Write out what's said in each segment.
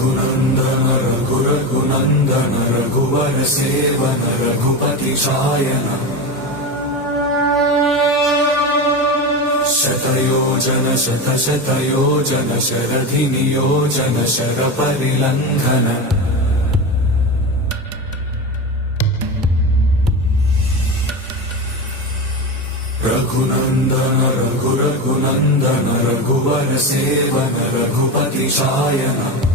रघुनन्दन रघुरघुनन्दन रघुवर seven Raghupati चायन शतयोजन शतशतयोजन शरधि नियोजन शरपरिलङ्घन रघुनन्दन रघुरघुनन्दन रघुवर seven Raghupati चायन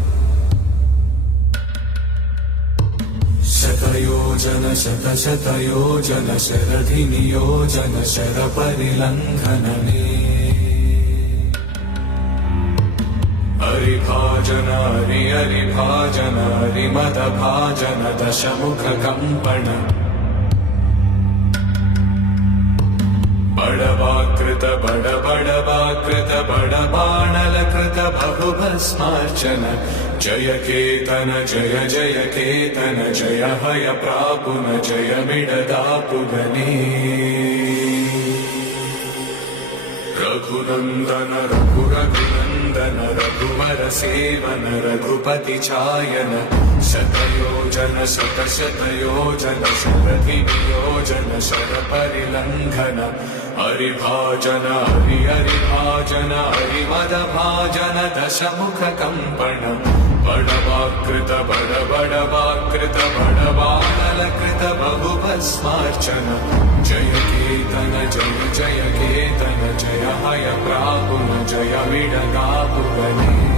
शतयोजन शतशतयोजन शरधि नियोजन शरपरिलङ्घनने हरिभाजन हरिभाजन हरिमदभाजन दशमुखकम्पण बड़वाकृत बड़वाकृत बड़बाणलकृत बहुभस्मार्चन जय केतन जय जय केतन जय हय प्रापुन जय मिडदापुगने रघुनन्दन रघुरघुनन्दन रघुवर सेवन रघुपति चायन शतयोजन शतशतयोजन शरधि नियोजन शरपरिलङ्घन हरिभाजन हरिभाजन हरिमदभाजन दशमुखकम्पण बड़वाकृत बड़वाकृत बड़बाणलकृत बहुभस्मार्चन जय केतन जय जय केतन जय हय प्रापुन जय विडदापुगने